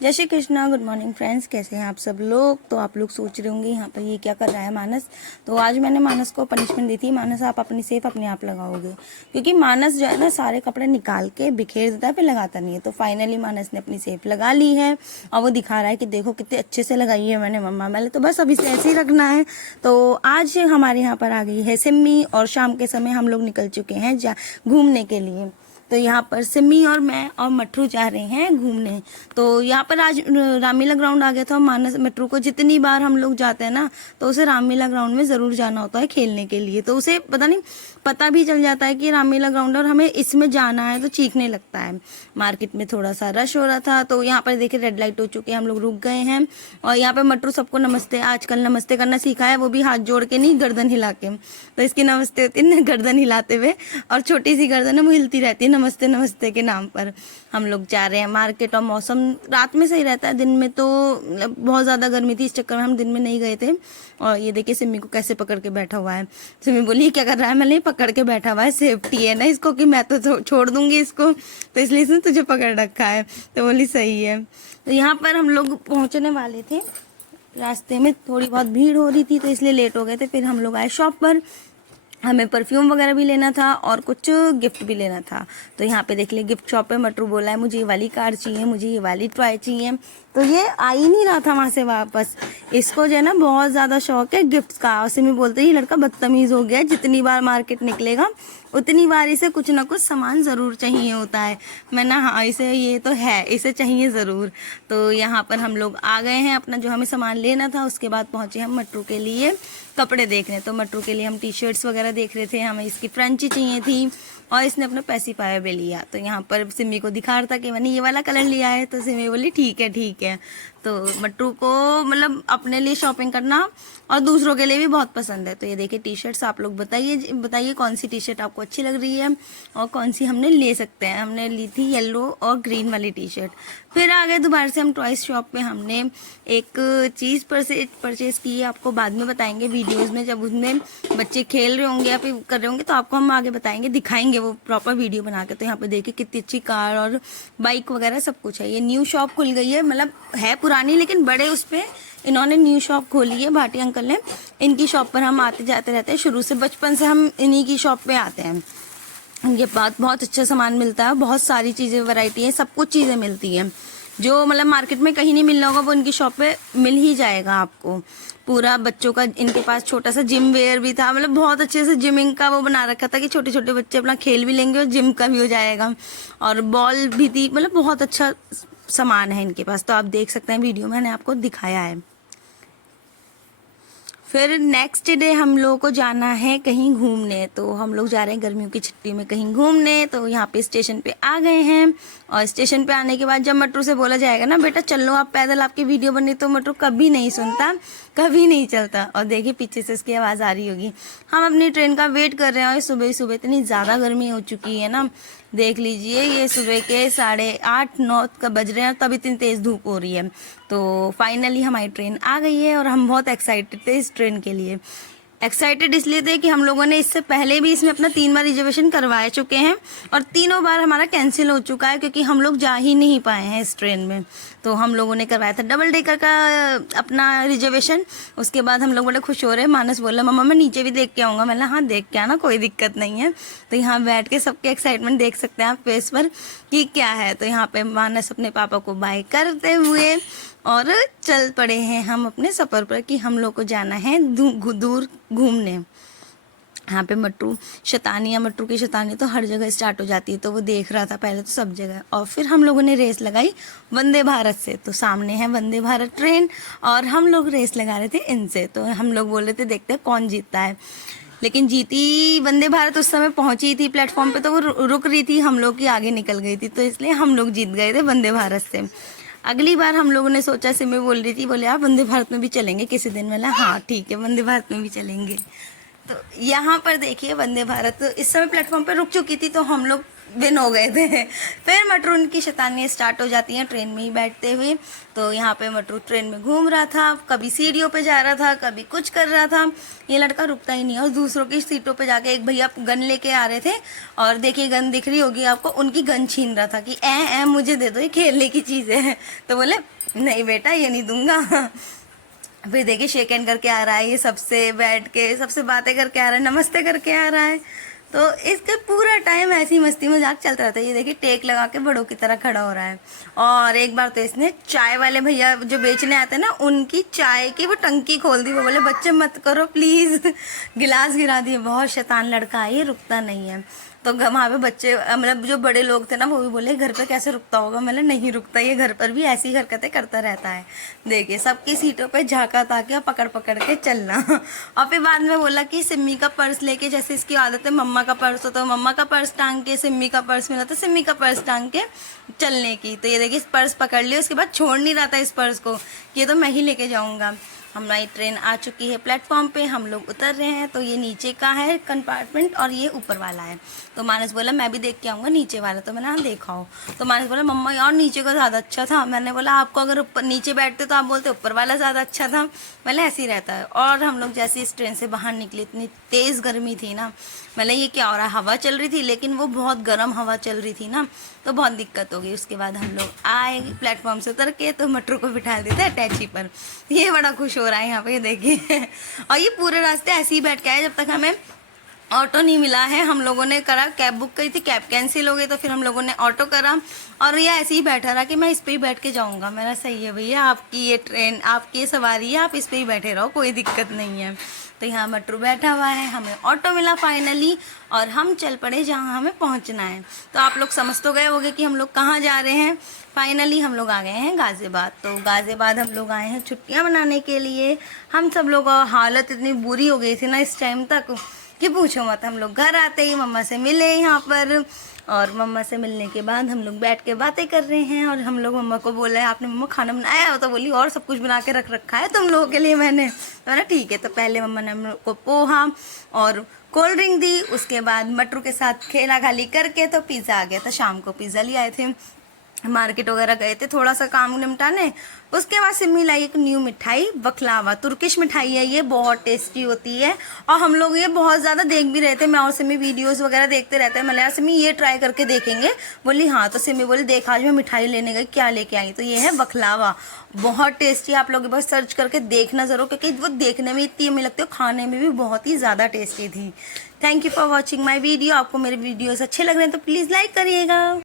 जय Shri Krishna. Good morning friends, कैसे हैं आप सब लोग। तो आप लोग सोच रहे होंगे यहाँ पर ये क्या कर रहा है मानस। तो आज मैंने मानस को पनिशमेंट दी थी, मानस आप अपनी सेफ अपने आप लगाओगे, क्योंकि मानस जो है ना सारे कपड़े निकाल के बिखेर देता है फिर लगाता नहीं है। तो फाइनली मानस ने अपनी सेफ लगा ली है और वो दिखा रहा है कि देखो कितने अच्छे से लगाई है मैंने मम्मा, मैंने तो बस अभी से ऐसे ही रखना है। तो आज हमारे यहाँ पर आ गई है सिम्मी और शाम के समय हम लोग निकल चुके हैं घूमने के लिए। तो यहाँ पर सिमी और मैं और मटरू जा रहे हैं घूमने। तो यहाँ पर आज रामलीला ग्राउंड आ गया था। मानस मटरू को जितनी बार हम लोग जाते हैं ना तो उसे रामलीला ग्राउंड में ज़रूर जाना होता है खेलने के लिए। तो उसे पता भी चल जाता है कि रामलीला ग्राउंड और हमें इसमें जाना है, तो चीखने लगता है। मार्केट में थोड़ा सा रश हो रहा था, तो यहाँ पर देखिए रेड लाइट हो चुकी है, हम लोग रुक गए हैं। और यहाँ पर मटरू सबको नमस्ते आजकल नमस्ते करना सीखा है, वो भी हाथ जोड़ के नहीं, गर्दन हिला के। तो इसकी नमस्ते होती है गर्दन हिलाते हुए, और छोटी सी गर्दन है वो हिलती रहती है नमस्ते नमस्ते के नाम पर। हम लोग जा रहे हैं मार्केट। और मौसम रात में सही रहता है, दिन में तो बहुत ज़्यादा गर्मी थी, इस चक्कर में हम दिन में नहीं गए थे। और ये देखिए सिमी को कैसे पकड़ के बैठा हुआ है। सिमी बोली क्या कर रहा है, मैंने पकड़ के बैठा हुआ है, सेफ्टी है ना इसको कि मैं तो छोड़ दूंगी इसको, तो इसलिए इसने तुझे पकड़ रखा है। तो बोली सही है। तो यहाँ पर हम लोग पहुँचने वाले थे, रास्ते में थोड़ी बहुत भीड़ हो रही थी तो इसलिए लेट हो गए थे। फिर हम लोग आए शॉप पर, हमें परफ्यूम वगैरह भी लेना था और कुछ गिफ्ट भी लेना था। तो यहाँ पे देख ले गिफ्ट शॉप पे मटरू बोला है मुझे ये वाली कार चाहिए, मुझे ये वाली टॉय चाहिए। तो ये आ ही नहीं रहा था वहाँ से वापस। इसको जो है ना बहुत ज़्यादा शौक है गिफ्ट्स का। उसे मैं बोलते ही लड़का बदतमीज़ हो गया, जितनी बार मार्केट निकलेगा उतनी बार इसे कुछ ना कुछ सामान ज़रूर चाहिए होता है। मैंने हाँ इसे ये तो है, इसे चाहिए ज़रूर। तो यहाँ पर हम लोग आ गए हैं, अपना जो हमें सामान लेना था उसके बाद पहुँचे हम मटरू के लिए कपड़े देखने। तो मटरू के लिए हम टी शर्ट्स वगैरह देख रहे थे, हमें इसकी फ्रेंची चाहिए थी और इसने अपना पैसिफायर भी लिया। तो यहाँ पर सिमी को दिखा रहा था कि मैंने ये वाला कलर लिया है, तो सिमी बोली ठीक है ठीक है। तो मटरू को अपने लिए शॉपिंग करना और दूसरों के लिए भी बहुत पसंद है। तो ये देखिए टी शर्ट्स, आप लोग बताइए कौन सी टी शर्ट आपको अच्छी लग रही है और कौन सी हमने ले सकते हैं। हमने ली थी येलो और ग्रीन वाली टी शर्ट। फिर आ गए दोबारा से हम टॉयज शॉप पे, हमने एक चीज़ परचेज की है, आपको बाद में बताएंगे वीडियोज़ में, जब उसमें बच्चे खेल रहे होंगे या फिर कर रहे होंगे तो आपको हम आगे बताएंगे, दिखाएंगे वो प्रॉपर वीडियो बना के। तो यहाँ पे देखिए कितनी अच्छी कार और बाइक वगैरह सब कुछ है। ये न्यू शॉप खुल गई है, है पुरानी लेकिन बड़े उस पर इन्होंने न्यू शॉप खोली है, भाटी अंकल ने। इनकी शॉप पर हम आते जाते रहते हैं, शुरू से बचपन से हम इन्हीं की शॉप पे आते हैं। ये बहुत अच्छा सामान मिलता है, बहुत सारी चीज़ें वैरायटी है, सब कुछ चीज़ें मिलती हैं जो मार्केट में कहीं नहीं मिल रहा होगा वो इनकी शॉप पे मिल ही जाएगा आपको। पूरा बच्चों का इनके पास छोटा सा जिम वेयर भी था, बहुत अच्छे से जिमिंग का वो बना रखा था कि छोटे छोटे बच्चे अपना खेल भी लेंगे और जिम का भी हो जाएगा। और बॉल भी थी, बहुत अच्छा सामान है इनके पास। तो आप देख सकते हैं, वीडियो मैंने आपको दिखाया है। फिर नेक्स्ट डे हम लोगों को जाना है कहीं घूमने। तो हम लोग जा रहे हैं गर्मियों की छुट्टी में कहीं घूमने। तो यहाँ पे स्टेशन पे आ गए हैं, और स्टेशन पे आने के बाद जब मटरू से बोला जाएगा ना बेटा चलो आप पैदल, आपकी वीडियो बनी, तो मटरू कभी नहीं सुनता, कभी नहीं चलता। और देखिए पीछे से इसकी आवाज़ आ रही होगी। हम अपनी ट्रेन का वेट कर रहे हैं और सुबह सुबह इतनी ज़्यादा गर्मी हो चुकी है ना, देख लीजिए ये सुबह के 8:30-9 का बज रहे हैं और तब इतनी तेज़ धूप हो रही है। तो फाइनली हमारी ट्रेन आ गई है और हम बहुत एक्साइटेड थे इस ट्रेन के लिए। एक्साइटेड इसलिए थे कि हम लोगों ने इससे पहले भी इसमें अपना 3 बार रिजर्वेशन करवा चुके हैं और तीनों बार हमारा कैंसिल हो चुका है, क्योंकि हम लोग जा ही नहीं पाए हैं इस ट्रेन में। तो हम लोगों ने करवाया था डबल डेकर का अपना रिजर्वेशन। उसके बाद हम लोग बड़े खुश हो रहे हैं। मानस बोला मम्मा मैं नीचे भी देख के आऊँगा। मैंने हाँ देख के आना, कोई दिक्कत नहीं है। तो यहाँ बैठ के सबके एक्साइटमेंट देख सकते हैं आप फेस पर कि क्या है। तो यहाँ पे मानस अपने पापा को बाय करते हुए और चल पड़े हैं हम अपने सफ़र पर कि हम लोग को जाना है दूर घूमने। यहाँ पे मटरू की शैतानी तो हर जगह स्टार्ट हो जाती है, तो वो देख रहा था पहले तो सब जगह। और फिर हम लोगों ने रेस लगाई वंदे भारत से। तो सामने है वंदे भारत ट्रेन और हम लोग रेस लगा रहे थे इनसे। तो हम लोग बोल रहे थे देखते हैं कौन जीतता है, लेकिन जीती वंदे भारत उस समय पहुंची थी प्लेटफॉर्म पे, तो वो रुक रही थी, हम लोग की आगे निकल गई थी, तो इसलिए हम लोग जीत गए थे वंदे भारत से। अगली बार हम लोगों ने सोचा, सिमी बोल रही थी, बोले आप वंदे भारत में भी चलेंगे किसी दिन। मैंने हाँ ठीक है वंदे भारत में भी चलेंगे। तो यहाँ पर देखिए वंदे भारत इस समय प्लेटफॉर्म पर रुक चुकी थी, तो हम लोग विन हो गए थे। फिर मटरू की शैतानियाँ स्टार्ट हो जाती हैं ट्रेन में ही बैठते हुए। तो यहाँ पे मटरू ट्रेन में घूम रहा था, कभी सीढ़ियों पे जा रहा था, कभी कुछ कर रहा था। ये लड़का रुकता ही नहीं है और दूसरों की सीटों पे जाके, एक भैया गन लेके आ रहे थे और देखिए गन दिख रही होगी आपको, उनकी गन छीन रहा था कि ए मुझे दे दो, ये खेलने की चीज़ें हैं। तो बोले नहीं बेटा ये नहीं दूंगा। फिर देखिए शेक हैंड करके आ रहा है, ये सबसे बैठ के सबसे बातें करके आ रहा है, नमस्ते करके आ रहा है। तो इसके पूरा टाइम ऐसी मस्ती मजाक चलता रहता है। ये देखिए टेक लगा के बड़ों की तरह खड़ा हो रहा है। और एक बार तो इसने चाय वाले भैया जो बेचने आते हैं ना, उनकी चाय की वो टंकी खोल दी। वो बोले बच्चे मत करो प्लीज़, गिलास गिरा दिए। बहुत शैतान लड़का है, ये रुकता नहीं है। तो वहाँ पे बच्चे मतलब जो बड़े लोग थे ना, वो भी बोले घर पे कैसे रुकता होगा। मतलब नहीं रुकता, ये घर पर भी ऐसी हरकतें करता रहता है। देखिए सबकी सीटों पे झाँका ताकि पकड़ पकड़ के चलना। और फिर बाद में बोला कि सिम्मी का पर्स लेके, जैसे इसकी आदत है मम्मा का पर्स हो तो मम्मा का पर्स टांग के, सिम्मी का पर्स मिला तो सिम्मी का पर्स टांग के चलने की। तो ये देखिए इस पर्स पकड़ लिया, उसके बाद छोड़ नहीं रहा था इस पर्स को, ये तो मैं ही लेके जाऊँगा। हमारी ट्रेन आ चुकी है प्लेटफॉर्म पे, हम लोग उतर रहे हैं। तो ये नीचे का है कंपार्टमेंट और ये ऊपर वाला है। तो मानस बोला मैं भी देख के आऊँगा नीचे वाला। तो मैंने हाँ देखा हो। तो मानस बोला मम्मा यार नीचे का ज़्यादा अच्छा था। मैंने बोला आपको अगर ऊपर नीचे बैठते तो आप बोलते ऊपर वाला ज़्यादा अच्छा था। मतलब ऐसे ही रहता है। और हम लोग जैसे इस ट्रेन से बाहर निकले, इतनी तेज़ गर्मी थी ना, मतलब ये क्या हो रहा है, हवा चल रही थी लेकिन वो बहुत गर्म हवा चल रही थी ना, तो बहुत दिक्कत हो गई। उसके बाद हम लोग आए प्लेटफॉर्म से उतर के, तो मटरू को बिठा देते हैं अटैची पर। ये बड़ा खुश हो रहा है यहाँ पे, ये देखिए। और ये पूरे रास्ते ऐसे ही बैठ के आए जब तक हमें ऑटो नहीं मिला है। हम लोगों ने करा, कैब बुक करी थी, कैब कैंसिल हो गई, तो फिर हम लोगों ने ऑटो करा और ये ऐसे ही बैठा रहा कि मैं इस पर ही बैठ के जाऊँगा। मेरा सही है भैया, आपकी ये ट्रेन, आपकी ये सवारी है, आप इस पर ही बैठे रहो, कोई दिक्कत नहीं है। तो यहाँ मटरू बैठा हुआ है, हमें ऑटो मिला फाइनली और हम चल पड़े जहाँ हमें पहुँचना है। तो आप लोग समझ तो गए होंगे कि हम लोग कहाँ जा रहे हैं। फाइनली हम लोग आ गए हैं गाज़ियाबाद। तो गाज़ियाबाद हम लोग आए हैं छुट्टियाँ मनाने के लिए। हम सब लोग हालत इतनी बुरी हो गई थी ना इस टाइम तक कि पूछो मत। हम लोग घर आते ही मम्मा से मिले यहाँ पर, और मम्मा से मिलने के बाद हम लोग बैठ के बातें कर रहे हैं। और हम लोग मम्मा को बोला है आपने मम्मा खाना बनाया हो, तो बोली और सब कुछ बना के रख रखा है तुम लोगों के लिए मैंने। तो मैंने ठीक है। तो पहले मम्मा ने हम लोग को पोहा और कोल्ड ड्रिंक दी। उसके बाद मटरू के साथ खेला खाली करके तो पिज़्ज़ा आ गया था। शाम को पिज़्ज़ा ले आए थे, मार्केट वगैरह गए थे थोड़ा सा काम निपटाने। उसके बाद सिम्मी लाई एक न्यू मिठाई, बकलावा, तुर्किश मिठाई है ये, बहुत टेस्टी होती है। और हम लोग ये बहुत ज़्यादा देख भी रहे थे, मैं और सिम्मी वीडियोस वगैरह देखते रहते हैं। मैंने यार सिम्मी ये ट्राई करके देखेंगे, बोली हाँ। तो सिम्मी बोली देख आज मैं मिठाई लेने गई, क्या लेके आई, तो ये है बकलावा, बहुत टेस्टी। आप लोग बस सर्च करके देखना ज़रूर, क्योंकि वो देखने में इतनी यम्मी लगती है, खाने में भी बहुत ही ज़्यादा टेस्टी थी। Thank you for watching my video. आपको मेरे वीडियोज़ अच्छे लग रहे हैं तो प्लीज़ लाइक करिएगा।